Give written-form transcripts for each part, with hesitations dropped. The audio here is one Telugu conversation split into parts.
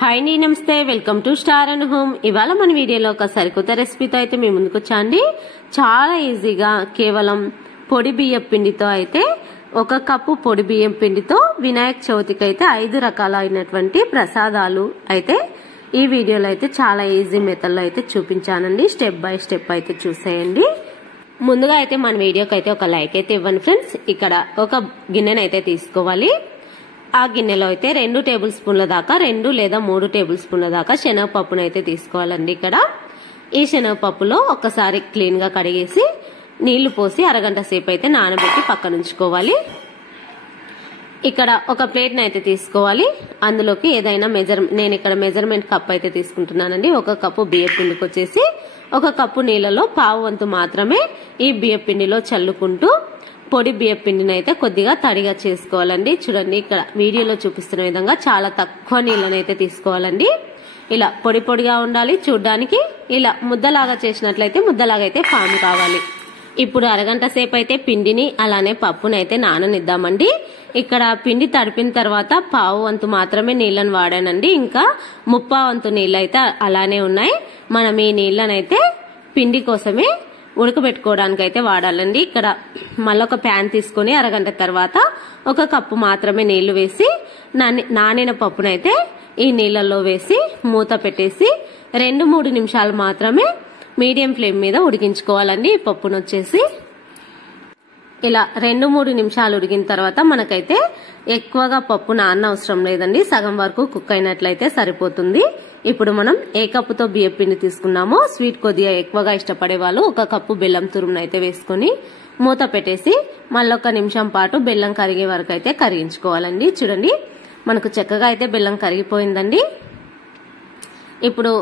హాయ్ నీ నమస్తే, welcome to star and home. ఇవాళ మన వీడియోలో ఒక సరికొత్త రెసిపీతో అయితే మీ ముందుకు వచ్చాండి. చాలా ఈజీగా కేవలం పొడి బియ్యం పిండితో అయితే 1 కప్పు పొడి బియ్యం పిండితో వినాయక చవితికి అయితే 5 రకాలైనటువంటి ప్రసాదాలు అయితే ఈ వీడియోలో అయితే చాలా ఈజీ మెథడ్లో అయితే చూపించానండి. స్టెప్ బై స్టెప్ అయితే చూసేయండి. ముందుగా అయితే మన వీడియోకి అయితే ఒక లైక్ అయితే ఇవ్వండి ఫ్రెండ్స్. ఇక్కడ ఒక గిన్నెనైతే తీసుకోవాలి. ఆ గిన్నెలో అయితే 2 టేబుల్ స్పూన్ల దాకా 2 లేదా 3 టేబుల్ స్పూన్ల దాకా శనగపప్పును అయితే తీసుకోవాలండి. ఇక్కడ ఈ శనగపప్పులో ఒకసారి క్లీన్ గా కడిగేసి నీళ్లు పోసి అరగంట సేపు అయితే నానబెట్టి పక్కన ఉంచుకోవాలి. ఇక్కడ ఒక ప్లేట్ అయితే తీసుకోవాలి. అందులోకి ఏదైనా నేను ఇక్కడ మెజర్మెంట్ కప్ అయితే తీసుకుంటున్నానండి. 1 కప్పు బియ్యం పిండికి వచ్చేసి 1 కప్పు నీళ్లలో పావు వంతు మాత్రమే ఈ బియ్యం పిండిలో చల్లుకుంటూ పొడి బియ్యం పిండిని అయితే కొద్దిగా తడిగా చేసుకోవాలండి. చూడండి, ఇక్కడ వీడియోలో చూపిస్తున్న విధంగా చాలా తక్కువ నీళ్ళని అయితే తీసుకోవాలండి. ఇలా పొడి పొడిగా ఉండాలి చూడ్డానికి. ఇలా ముద్దలాగా చేసినట్లయితే ముద్దలాగా అయితే ఫామ్ కావాలి. ఇప్పుడు అరగంట సేపు అయితే పిండిని అలానే పప్పుని అయితే నాననిద్దామండి. ఇక్కడ పిండి తడిపిన తర్వాత పావు వంతు మాత్రమే నీళ్ళని వాడానండి. ఇంకా 3/4 వంతు నీళ్ళు అయితే అలానే ఉన్నాయి. మనం ఈ నీళ్ళనైతే పిండి కోసమే ఉడకబెట్టుకోవడానికి అయితే వాడాలండి. ఇక్కడ మళ్ళొక ప్యాన్ తీసుకుని అరగంట తర్వాత 1 కప్పు మాత్రమే నీళ్లు వేసి నానిన పప్పునైతే ఈ నీళ్ళల్లో వేసి మూత పెట్టేసి 2-3 నిమిషాలు మాత్రమే మీడియం ఫ్లేమ్ మీద ఉడికించుకోవాలండి. ఈ పప్పును వచ్చేసి ఇలా 2-3 నిమిషాలు ఉడికిన తర్వాత మనకైతే ఎక్కువగా పప్పు నానవసరం లేదండి. సగం వరకు కుక్ అయినట్లయితే సరిపోతుంది. ఇప్పుడు మనం ఏ కప్పుతో బియ్యం పిండి తీసుకున్నామో స్వీట్ కొద్దిగా ఎక్కువగా ఇష్టపడే వాళ్ళు 1 కప్పు బెల్లం తురుమును అయితే వేసుకుని మూత పెట్టేసి మళ్ళొక నిమిషం పాటు బెల్లం కరిగే వరకు అయితే కరిగించుకోవాలండి. చూడండి, మనకు చక్కగా అయితే బెల్లం కరిగిపోయిందండి. ఇప్పుడు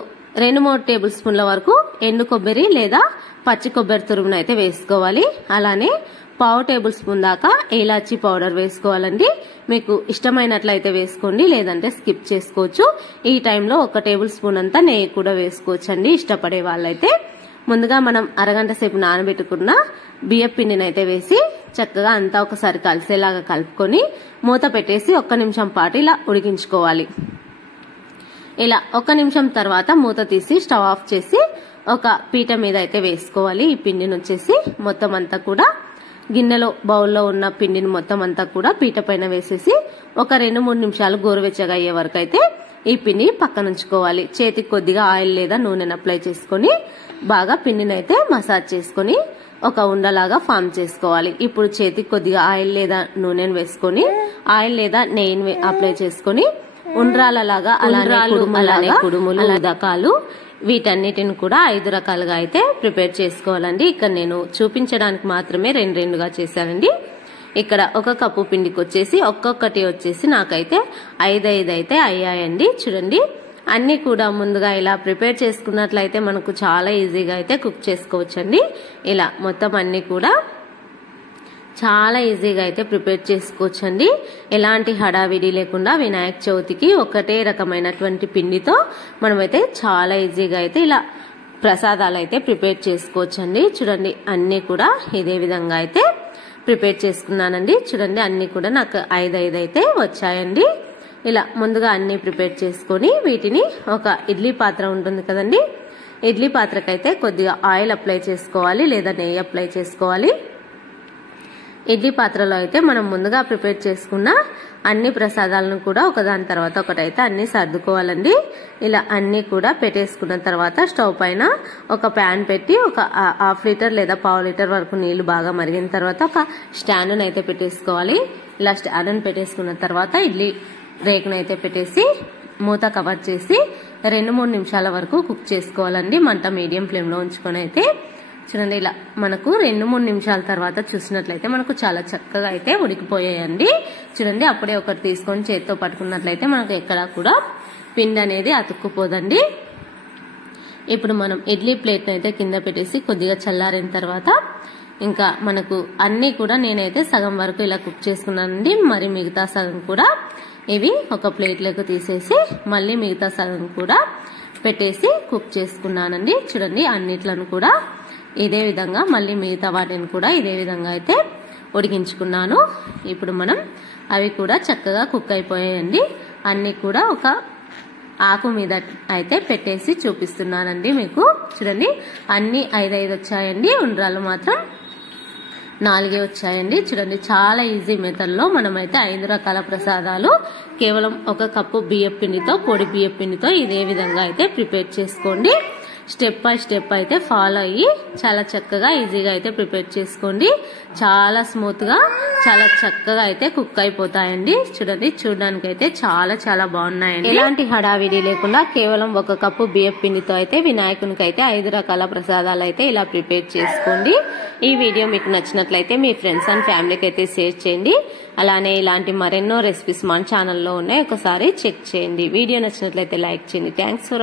2-3 టేబుల్ స్పూన్ల వరకు ఎండు కొబ్బరి లేదా పచ్చి కొబ్బరి తురుమును అయితే వేసుకోవాలి. అలానే పావు టేబుల్ స్పూన్ దాకా ఇలాచీ పౌడర్ వేసుకోవాలండి. మీకు ఇష్టమైనట్లయితే వేసుకోండి, లేదంటే స్కిప్ చేసుకోవచ్చు. ఈ టైంలో 1 టేబుల్ స్పూన్ అంతా నెయ్యి కూడా వేసుకోవచ్చు అండి ఇష్టపడే వాళ్ళైతే. ముందుగా మనం అరగంట సేపు నానబెట్టుకున్న బియ్యం పిండిని అయితే వేసి చక్కగా అంతా ఒకసారి కలిసేలాగా కలుపుకొని మూత పెట్టేసి 1 నిమిషం పాటు ఇలా ఉడికించుకోవాలి. ఇలా 1 నిమిషం తర్వాత మూత తీసి స్టవ్ ఆఫ్ చేసి ఒక పీట మీద అయితే వేసుకోవాలి. ఈ పిండిని వచ్చేసి మొత్తం అంతా కూడా గిన్నెలో బౌల్లో ఉన్న పిండిని మొత్తం అంతా కూడా పీట పైన వేసేసి ఒక 2-3 నిమిషాలు గోరువెచ్చగా అయ్యే వరకు అయితే ఈ పిండి పక్కన ఉంచుకోవాలి. చేతికి కొద్దిగా ఆయిల్ లేదా నూనెను అప్లై చేసుకుని బాగా పిండిని అయితే మసాజ్ చేసుకుని ఒక ఉండలాగా ఫామ్ చేసుకోవాలి. ఇప్పుడు చేతికి కొద్దిగా ఆయిల్ లేదా నూనెను వేసుకొని ఆయిల్ లేదా నెయ్యిని అప్లై చేసుకుని ఉండ్రాలలాగా అలానే కుడుములు ఉదకాలు వీటన్నిటిని కూడా 5 రకాలుగా అయితే ప్రిపేర్ చేసుకోవాలండి. ఇక్కడ నేను చూపించడానికి మాత్రమే 2-2గా చేశానండి. ఇక్కడ 1 కప్పు పిండికి వచ్చేసి ఒక్కొక్కటి వచ్చేసి నాకైతే 5 అయితే అయ్యాయండి. చూడండి, అన్ని కూడా ముందుగా ఇలా ప్రిపేర్ చేసుకున్నట్లయితే మనకు చాలా ఈజీగా అయితే కుక్ చేసుకోవచ్చండి. ఇలా మొత్తం అన్ని కూడా చాలా ఈజీగా అయితే ప్రిపేర్ చేసుకోవచ్చండి. ఎలాంటి హడావిడి లేకుండా వినాయక చవితికి ఒకటే రకమైనటువంటి పిండితో మనమైతే చాలా ఈజీగా అయితే ఇలా ప్రసాదాలు అయితే ప్రిపేర్ చేసుకోవచ్చండి. చూడండి, అన్ని కూడా ఇదే విధంగా అయితే ప్రిపేర్ చేసుకున్నానండి. చూడండి, అన్ని కూడా నాకు 5 అయితే వచ్చాయండి. ఇలా ముందుగా అన్ని ప్రిపేర్ చేసుకొని వీటిని ఒక ఇడ్లీ పాత్ర ఉంటుంది కదండి, ఇడ్లీ పాత్రకైతే కొద్దిగా ఆయిల్ అప్లై చేసుకోవాలి లేదా నెయ్యి అప్లై చేసుకోవాలి. ఇడ్లీ పాత్రలో అయితే మనం ముందుగా ప్రిపేర్ చేసుకున్న అన్ని ప్రసాదాలను కూడా ఒకదాని తర్వాత ఒకటైతే అన్ని సర్దుకోవాలండి. ఇలా అన్ని కూడా పెట్టేసుకున్న తర్వాత స్టవ్ పైన ఒక ప్యాన్ పెట్టి ఒక 1/2 లీటర్ లేదా పావు లీటర్ వరకు నీళ్లు బాగా మరిగిన తర్వాత ఒక స్టాండ్ను అయితే పెట్టేసుకోవాలి. ఇలా స్టాండ్ను పెట్టేసుకున్న తర్వాత ఇడ్లీ రేకును అయితే పెట్టేసి మూత కవర్ చేసి 2-3 నిమిషాల వరకు కుక్ చేసుకోవాలండి. మంట మీడియం ఫ్లేమ్ లో ఉంచుకొని అయితే చూడండి, ఇలా మనకు 2-3 నిమిషాల తర్వాత చూసినట్లయితే మనకు చాలా చక్కగా అయితే ఉడికిపోయాయండి. చూడండి, అప్పుడే ఒకటి తీసుకొని చేతితో పట్టుకున్నట్లయితే మనకు ఎక్కడా కూడా పిండి అనేది అతుక్కుపోదండి. ఇప్పుడు మనం ఇడ్లీ ప్లేట్ అయితే కింద పెట్టేసి కొద్దిగా చల్లారిన తర్వాత ఇంకా మనకు అన్ని కూడా నేనైతే సగం వరకు ఇలా కుక్ చేసుకున్నానండి. మరి మిగతా సగం కూడా ఇవి ఒక ప్లేట్లోకి తీసేసి మళ్ళీ మిగతా సగం కూడా పెట్టేసి కుక్ చేసుకున్నానండి. చూడండి, అన్నిట్లను కూడా ఇదే విధంగా మళ్ళీ మిగతా వాటిని కూడా ఇదే విధంగా అయితే ఉడికించుకున్నాను. ఇప్పుడు మనం అవి కూడా చక్కగా కుక్ అయిపోయాయండి. అన్ని కూడా ఒక ఆకు మీద అయితే పెట్టేసి చూపిస్తున్నానండి మీకు. చూడండి అన్ని 5 వచ్చాయండి, ఉండ్రాలు మాత్రం 4 వచ్చాయండి. చూడండి చాలా ఈజీ మెథడ్ లో మనమైతే 5 రకాల ప్రసాదాలు కేవలం 1 కప్పు బియ్యం పిండితో, పొడి బియ్యం పిండితో ఇదే విధంగా అయితే ప్రిపేర్ చేసుకోండి. స్టెప్ బై స్టెప్ అయితే ఫాలో అయ్యి చాలా చక్కగా ఈజీగా అయితే ప్రిపేర్ చేసుకోండి. చాలా స్మూత్ గా చాలా చక్కగా అయితే కుక్ అయిపోతాయండి. చూడండి చూడడానికి అయితే చాలా చాలా బాగున్నాయండి. ఎలాంటి హడావిడి లేకుండా కేవలం 1 కప్పు బియ్యం పిండితో అయితే వినాయకునికి అయితే 5 రకాల ప్రసాదాలు అయితే ఇలా ప్రిపేర్ చేసుకోండి. ఈ వీడియో మీకు నచ్చినట్లయితే మీ ఫ్రెండ్స్ అండ్ ఫ్యామిలీకి అయితే షేర్ చేయండి. అలానే ఇలాంటి మరెన్నో రెసిపీస్ మన ఛానల్లో ఉన్నాయి, ఒకసారి చెక్ చేయండి. వీడియో నచ్చినట్లయితే లైక్ చేయండి. Thanks for